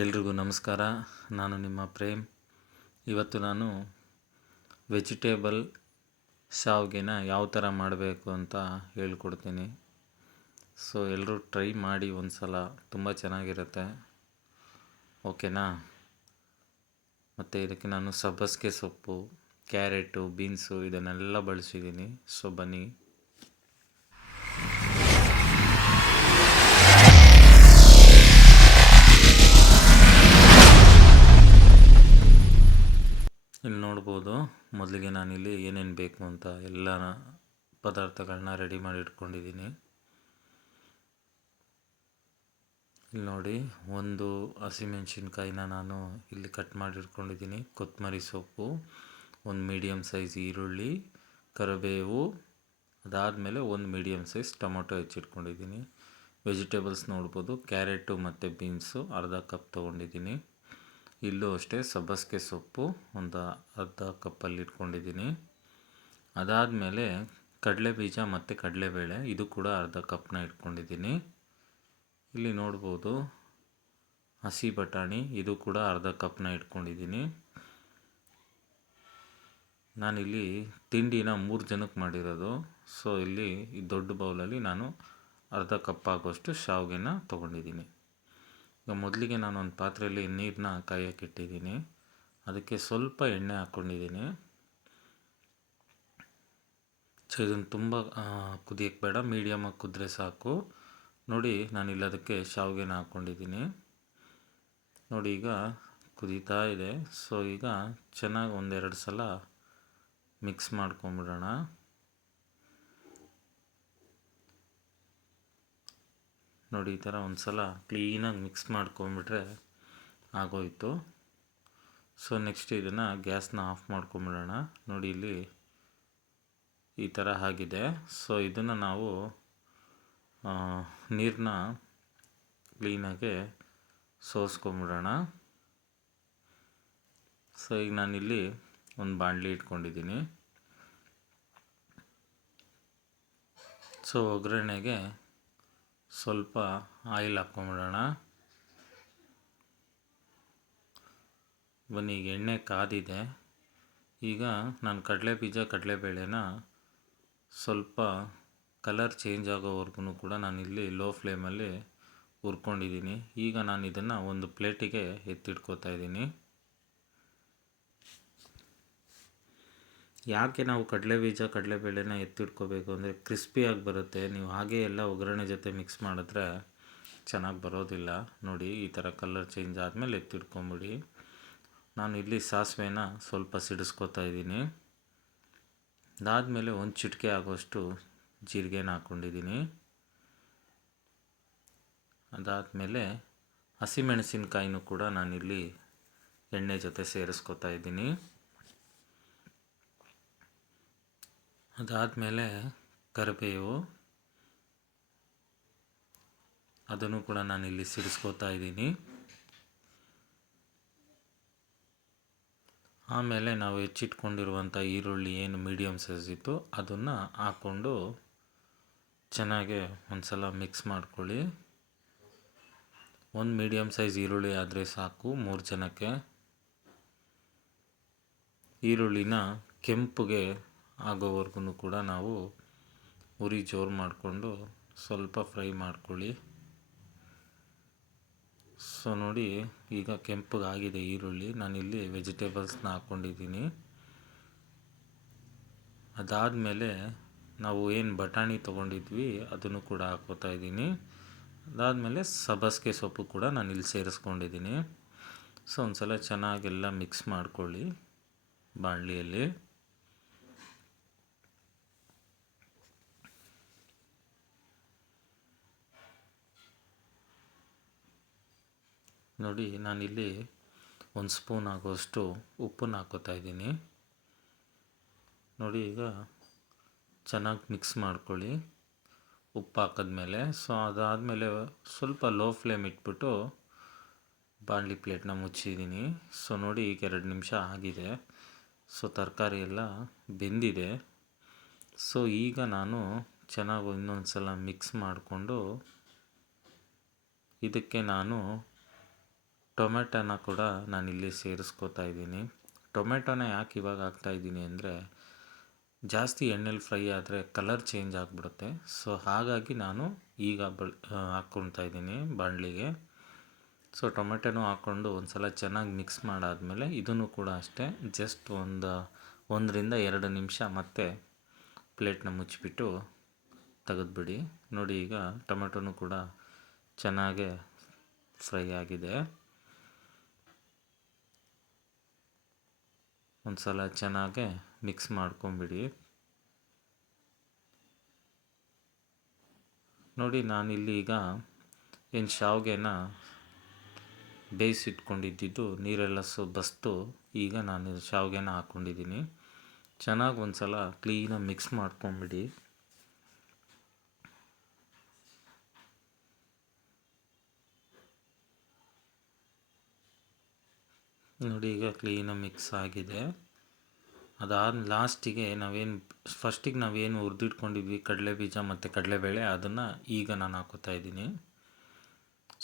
ಎಲ್ರಿಗೂ ನಮಸ್ಕಾರ. ನಾನು ನಿಮ್ಮ ಪ್ರೇಮ್. ಇವತ್ತು ನಾನು ವೆಜಿಟೇಬಲ್ ಶಾವ್ಗೆನ ಯಾವ ಥರ ಮಾಡಬೇಕು ಅಂತ ಹೇಳ್ಕೊಡ್ತೀನಿ. ಸೊ ಎಲ್ಲರೂ ಟ್ರೈ ಮಾಡಿ ಒಂದು ಸಲ, ತುಂಬ ಚೆನ್ನಾಗಿರುತ್ತೆ. ಓಕೆನಾ? ಮತ್ತು ಇದಕ್ಕೆ ನಾನು ಸಬ್ಬಸಿಗೆ ಸೊಪ್ಪು, ಕ್ಯಾರೆಟು, ಬೀನ್ಸು ಇದನ್ನೆಲ್ಲ ಬಳಸಿದ್ದೀನಿ. ಸೊ ಬನ್ನಿ. ಇಲ್ಲಿ ನೋಡ್ಬೋದು, ಮೊದಲಿಗೆ ನಾನಿಲ್ಲಿ ಏನೇನು ಬೇಕು ಅಂತ ಎಲ್ಲ ಪದಾರ್ಥಗಳನ್ನ ರೆಡಿ ಮಾಡಿ ಇಟ್ಕೊಂಡಿದ್ದೀನಿ. ಇಲ್ಲಿ ನೋಡಿ, ಒಂದು ಹಸಿಮೆಣಸಿನ್ಕಾಯಿನ ನಾನು ಇಲ್ಲಿ ಕಟ್ ಮಾಡಿ ಇಟ್ಕೊಂಡಿದ್ದೀನಿ, ಕೊತ್ತಂಬರಿ ಸೊಪ್ಪು, ಒಂದು ಮೀಡಿಯಮ್ ಸೈಜ್ ಈರುಳ್ಳಿ, ಕರಿಬೇವು, ಅದಾದಮೇಲೆ ಒಂದು ಮೀಡಿಯಮ್ ಸೈಜ್ ಟೊಮೊಟೊ ಹೆಚ್ಚಿಟ್ಕೊಂಡಿದ್ದೀನಿ. ವೆಜಿಟೇಬಲ್ಸ್ ನೋಡ್ಬೋದು, ಕ್ಯಾರೆಟು ಮತ್ತು ಬೀನ್ಸು ಅರ್ಧ ಕಪ್ ತೊಗೊಂಡಿದ್ದೀನಿ. ಇಲ್ಲೂ ಅಷ್ಟೇ ಸಬ್ಬಸಿಗೆ ಸೊಪ್ಪು ಒಂದು ಅರ್ಧ ಕಪ್ಪಲ್ಲಿ ಇಟ್ಕೊಂಡಿದ್ದೀನಿ. ಅದಾದಮೇಲೆ ಕಡಲೆ ಬೀಜ ಮತ್ತು ಕಡಲೆಬೇಳೆ ಇದು ಕೂಡ ಅರ್ಧ ಕಪ್ನ ಇಟ್ಕೊಂಡಿದ್ದೀನಿ. ಇಲ್ಲಿ ನೋಡ್ಬೋದು ಹಸಿ ಬಟಾಣಿ ಇದು ಕೂಡ ಅರ್ಧ ಕಪ್ನ ಇಟ್ಕೊಂಡಿದ್ದೀನಿ. ನಾನಿಲ್ಲಿ ತಿಂಡಿನ 3 ಜನಕ್ಕೆ ಮಾಡಿರೋದು. ಸೊ ಇಲ್ಲಿ ಈ ದೊಡ್ಡ ಬೌಲಲ್ಲಿ ನಾನು ಅರ್ಧ ಕಪ್ ಆಗೋಷ್ಟು ಶಾವಿಗೆನ ತೊಗೊಂಡಿದ್ದೀನಿ. ಈಗ ಮೊದಲಿಗೆ ನಾನು ಒಂದು ಪಾತ್ರೆಯಲ್ಲಿ ನೀರನ್ನ ಕಾಯಕ್ಕಿಟ್ಟಿದ್ದೀನಿ. ಅದಕ್ಕೆ ಸ್ವಲ್ಪ ಎಣ್ಣೆ ಹಾಕ್ಕೊಂಡಿದ್ದೀನಿ. ಸೊ ಇದನ್ನು ತುಂಬ ಕುದಿಯೋಕ್ಕೆ ಬೇಡ, ಮೀಡಿಯಮಾಗಿ ಕುದ್ರೆ ಸಾಕು. ನೋಡಿ, ನಾನಿಲ್ಲಿ ಅದಕ್ಕೆ ಶಾವಿಗೆನ ಹಾಕ್ಕೊಂಡಿದ್ದೀನಿ. ನೋಡಿ, ಈಗ ಕುದೀತಾ ಇದೆ. ಸೊ ಈಗ ಚೆನ್ನಾಗಿ ಒಂದೆರಡು ಸಲ ಮಿಕ್ಸ್ ಮಾಡ್ಕೊಂಬಿಡೋಣ. ನೋಡಿ, ಈ ಥರ ಒಂದು ಸಲ ಕ್ಲೀನಾಗಿ ಮಿಕ್ಸ್ ಮಾಡ್ಕೊಂಬಿಟ್ರೆ ಆಗೋಯಿತು. ಸೊ ನೆಕ್ಸ್ಟ್ ಇದನ್ನು ಗ್ಯಾಸ್ನ ಆಫ್ ಮಾಡ್ಕೊಂಬಿಡೋಣ. ನೋಡಿ, ಇಲ್ಲಿ ಈ ಥರ ಆಗಿದೆ. ಸೊ ಇದನ್ನು ನಾವು ನೀರನ್ನ ಕ್ಲೀನಾಗೆ ಸೋಸ್ಕೊಂಬಿಡೋಣ. ಸೊ ಈಗ ನಾನಿಲ್ಲಿ ಒಂದು ಬಾಣಲಿ ಇಟ್ಕೊಂಡಿದ್ದೀನಿ. ಸೊ ಒಗ್ಗರಣೆಗೆ ಸ್ವಲ್ಪ ಆಯಿಲ್ ಹಾಕ್ಕೊಂಬಿಡೋಣ. ಬನ್ನಿ, ಈಗ ಎಣ್ಣೆ ಕಾದಿದೆ. ಈಗ ನಾನು ಕಡಲೆ ಬೀಜ ಕಡಲೆಬೇಳೆನ ಸ್ವಲ್ಪ ಕಲರ್ ಚೇಂಜ್ ಆಗೋವರೆಗೂ ಕೂಡ ನಾನಿಲ್ಲಿ ಲೋ ಫ್ಲೇಮಲ್ಲಿ ಹುರ್ಕೊಂಡಿದ್ದೀನಿ. ಈಗ ನಾನು ಇದನ್ನು ಒಂದು ಪ್ಲೇಟಿಗೆ ಎತ್ತಿಟ್ಕೋತಾ ಇದ್ದೀನಿ. ಯಾಕೆ ನಾವು ಕಡಲೆ ಬೀಜ ಕಡಲೆಬೇಳೆನ ಎತ್ತಿಟ್ಕೋಬೇಕು ಅಂದರೆ ಕ್ರಿಸ್ಪಿಯಾಗಿ ಬರುತ್ತೆ. ನೀವು ಹಾಗೆ ಎಲ್ಲ ಒಗ್ಗರಣೆ ಜೊತೆ ಮಿಕ್ಸ್ ಮಾಡಿದ್ರೆ ಚೆನ್ನಾಗಿ ಬರೋದಿಲ್ಲ. ನೋಡಿ, ಈ ಥರ ಕಲರ್ ಚೇಂಜ್ ಆದಮೇಲೆ ಎತ್ತಿಟ್ಕೊಂಬಿಡಿ. ನಾನು ಇಲ್ಲಿ ಸಾಸಿವೆನ ಸ್ವಲ್ಪ ಸಿಡಿಸ್ಕೋತಾ ಇದ್ದೀನಿ. ಅದಾದಮೇಲೆ ಒಂದು ಚಿಟಿಕೆ ಆಗೋಷ್ಟು ಜೀರಿಗೆನ ಹಾಕ್ಕೊಂಡಿದ್ದೀನಿ. ಅದಾದಮೇಲೆ ಹಸಿಮೆಣಸಿನ್ಕಾಯಿನೂ ಕೂಡ ನಾನಿಲ್ಲಿ ಎಣ್ಣೆ ಜೊತೆ ಸೇರಿಸ್ಕೋತಾ ಇದ್ದೀನಿ. ಅದಾದಮೇಲೆ ಕರಿಬೇವು ಅದನ್ನು ಕೂಡ ನಾನಿಲ್ಲಿ ಸಿಡಿಸ್ಕೋತಾ ಇದ್ದೀನಿ. ಆಮೇಲೆ ನಾವು ಹೆಚ್ಚಿಟ್ಕೊಂಡಿರುವಂಥ ಈರುಳ್ಳಿ ಏನು ಮೀಡಿಯಮ್ ಸೈಜ್ ಇತ್ತು ಅದನ್ನು ಹಾಕ್ಕೊಂಡು ಚೆನ್ನಾಗಿ ಒಂದು ಸಲ ಮಿಕ್ಸ್ ಮಾಡ್ಕೊಳ್ಳಿ. ಒಂದು ಮೀಡಿಯಮ್ ಸೈಜ್ ಈರುಳ್ಳಿ ಆದರೆ ಸಾಕು 3 ಜನಕ್ಕೆ. ಈರುಳ್ಳಿನ ಕೆಂಪುಗೆ ಆಗೋವರೆಗೂ ಕೂಡ ನಾವು ಉರಿ ಜೋರು ಮಾಡಿಕೊಂಡು ಸ್ವಲ್ಪ ಫ್ರೈ ಮಾಡ್ಕೊಳ್ಳಿ. ಸೊ ನೋಡಿ, ಈಗ ಕೆಂಪಗಾಗಿದೆ ಈರುಳ್ಳಿ. ನಾನಿಲ್ಲಿ ವೆಜಿಟೇಬಲ್ಸ್ನ ಹಾಕ್ಕೊಂಡಿದ್ದೀನಿ. ಅದಾದಮೇಲೆ ನಾವು ಏನು ಬಟಾಣಿ ತೊಗೊಂಡಿದ್ವಿ ಅದನ್ನು ಕೂಡ ಹಾಕ್ಕೋತಾ ಇದ್ದೀನಿ. ಅದಾದಮೇಲೆ ಸಬ್ಬಸಿಗೆ ಸೊಪ್ಪು ಕೂಡ ನಾನಿಲ್ಲಿ ಸೇರಿಸ್ಕೊಂಡಿದ್ದೀನಿ. ಸೊ ಒಂದು ಸಲ ಚೆನ್ನಾಗೆಲ್ಲ ಮಿಕ್ಸ್ ಮಾಡ್ಕೊಳ್ಳಿ ಬಾಣಲಿಯಲ್ಲಿ. ನೋಡಿ, ನಾನಿಲ್ಲಿ 1 ಸ್ಪೂನ್ ಆಗೋಷ್ಟು ಉಪ್ಪನ್ನು ಹಾಕ್ಕೋತಾ ಇದ್ದೀನಿ. ನೋಡಿ, ಈಗ ಚೆನ್ನಾಗಿ ಮಿಕ್ಸ್ ಮಾಡ್ಕೊಳ್ಳಿ ಉಪ್ಪು ಹಾಕಿದ್ಮೇಲೆ. ಸೊ ಅದಾದಮೇಲೆ ಸ್ವಲ್ಪ ಲೋ ಫ್ಲೇಮ್ ಇಟ್ಬಿಟ್ಟು ಬಾಣಲಿ ಪ್ಲೇಟ್ನ ಮುಚ್ಚಿದ್ದೀನಿ. ಸೊ ನೋಡಿ, ಈಗ 2 ನಿಮಿಷ ಆಗಿದೆ. ಸೊ ತರಕಾರಿ ಎಲ್ಲ ಬೆಂದಿದೆ. ಸೊ ಈಗ ನಾನು ಚೆನ್ನಾಗಿ ಇನ್ನೊಂದು ಸಲ ಮಿಕ್ಸ್ ಮಾಡಿಕೊಂಡು ಇದಕ್ಕೆ ನಾನು ಟೊಮೆಟೊನ ಕೂಡ ನಾನಿಲ್ಲಿ ಸೇರಿಸ್ಕೋತಾ ಇದ್ದೀನಿ. ಟೊಮೆಟೊನ ಯಾಕೆ ಇವಾಗ ಹಾಕ್ತಾಯಿದ್ದೀನಿ ಅಂದರೆ ಜಾಸ್ತಿ ಎಣ್ಣೆಲಿ ಫ್ರೈ ಆದರೆ ಕಲರ್ ಚೇಂಜ್ ಆಗಿಬಿಡುತ್ತೆ. ಸೊ ಹಾಗಾಗಿ ನಾನು ಈಗ ಹಾಕ್ಕೊಳ್ತಾ ಇದ್ದೀನಿ ಬಾಣಲಿಗೆ. ಸೊ ಟೊಮೆಟೊನೂ ಹಾಕ್ಕೊಂಡು ಒಂದು ಸಲ ಚೆನ್ನಾಗಿ ಮಿಕ್ಸ್ ಮಾಡಾದಮೇಲೆ ಇದನ್ನು ಕೂಡ ಅಷ್ಟೇ ಜಸ್ಟ್ 1-2 ನಿಮಿಷ ಮತ್ತೆ ಪ್ಲೇಟ್ನ ಮುಚ್ಚಿಬಿಟ್ಟು ತೆಗೆದುಬಿಡಿ. ನೋಡಿ, ಈಗ ಟೊಮೆಟೊನೂ ಕೂಡ ಚೆನ್ನಾಗೇ ಫ್ರೈ ಆಗಿದೆ. ಒಂದು ಸಲ ಚೆನ್ನಾಗೆ ಮಿಕ್ಸ್ ಮಾಡ್ಕೊಂಬಿಡಿ. ನೋಡಿ, ನಾನಿಲ್ಲಿ ಈಗ ಏನು ಶಾವಿಗೆನ ಬೇಯಿಸಿಟ್ಕೊಂಡಿದ್ದು ನೀರೆಲ್ಲ ಬಸ್ತು ಈಗ ನಾನು ಶಾವಿಗೆನ ಹಾಕ್ಕೊಂಡಿದ್ದೀನಿ. ಚೆನ್ನಾಗಿ ಒಂದು ಸಲ ಕ್ಲೀನಾಗಿ ಮಿಕ್ಸ್ ಮಾಡ್ಕೊಂಬಿಡಿ. ನೋಡಿ, ಈಗ ಕ್ಲೀನಾಗಿ ಮಿಕ್ಸ್ ಆಗಿದೆ. ಅದಾದ ಲಾಸ್ಟಿಗೆ ಫಸ್ಟಿಗೆ ನಾವೇನು ಹುರಿದಿಟ್ಕೊಂಡಿದ್ವಿ ಕಡಲೆ ಬೀಜ ಮತ್ತು ಕಡಲೆಬೇಳೆ, ಅದನ್ನು ಈಗ ನಾನು ಹಾಕೋತಾ ಇದ್ದೀನಿ.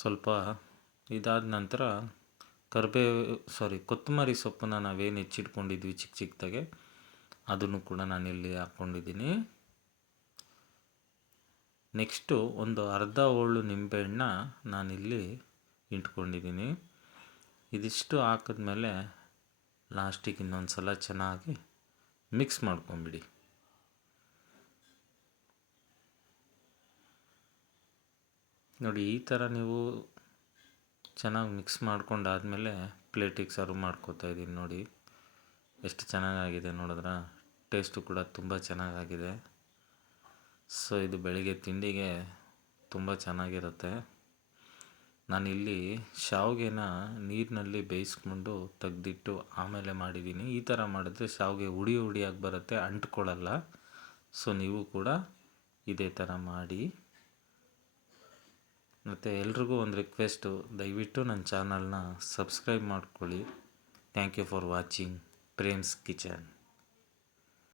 ಸ್ವಲ್ಪ ಇದಾದ ನಂತರ ಕೊತ್ತಂಬರಿ ಸೊಪ್ಪನ್ನು ನಾವೇನು ಹೆಚ್ಚಿಟ್ಕೊಂಡಿದ್ವಿ ಚಿಕ್ಕ ಚಿಕ್ಕದಾಗೆ, ಅದನ್ನು ಕೂಡ ನಾನಿಲ್ಲಿ ಹಾಕ್ಕೊಂಡಿದ್ದೀನಿ. ನೆಕ್ಸ್ಟು ಒಂದು ಅರ್ಧ ಹೋಳು ನಿಂಬೆಹಣ್ಣ ನಾನಿಲ್ಲಿ ಇಟ್ಕೊಂಡಿದ್ದೀನಿ. ಇದಿಷ್ಟು ಹಾಕಿದ್ಮೇಲೆ ಲಾಸ್ಟಿಗೆ ಇನ್ನೊಂದು ಸಲ ಚೆನ್ನಾಗಿ ಮಿಕ್ಸ್ ಮಾಡ್ಕೊಂಬಿಡಿ. ನೋಡಿ, ಈ ಥರ ನೀವು ಚೆನ್ನಾಗಿ ಮಿಕ್ಸ್ ಮಾಡ್ಕೊಂಡಾದಮೇಲೆ ಪ್ಲೇಟಿಗೆ ಸರ್ವ್ ಮಾಡ್ಕೋತಾ ಇದ್ದೀನಿ. ನೋಡಿ ಎಷ್ಟು ಚೆನ್ನಾಗಾಗಿದೆ ನೋಡಿದ್ರಾ? ಟೇಸ್ಟು ಕೂಡ ತುಂಬ ಚೆನ್ನಾಗಾಗಿದೆ. ಸೊ ಇದು ಬೆಳಿಗ್ಗೆ ತಿಂಡಿಗೆ ತುಂಬ ಚೆನ್ನಾಗಿರುತ್ತೆ. ನಾನಿಲ್ಲಿ ಶಾವಿಗೆನ ನೀರಿನಲ್ಲಿ ಬೇಯಿಸ್ಕೊಂಡು ತೆಗೆದಿಟ್ಟು ಆಮೇಲೆ ಮಾಡಿದ್ದೀನಿ. ಈ ಥರ ಮಾಡಿದ್ರೆ ಶಾವಿಗೆ ಹುಡಿಯಾಗಿ ಬರುತ್ತೆ, ಅಂಟ್ಕೊಳ್ಳಲ್ಲ. ಸೊ ನೀವು ಕೂಡ ಇದೇ ಥರ ಮಾಡಿ. ಮತ್ತು ಎಲ್ರಿಗೂ ಒಂದು ರಿಕ್ವೆಸ್ಟು, ದಯವಿಟ್ಟು ನನ್ನ ಚಾನಲ್ನ ಸಬ್ಸ್ಕ್ರೈಬ್ ಮಾಡ್ಕೊಳ್ಳಿ. Thank you for watching Prem's kitchen.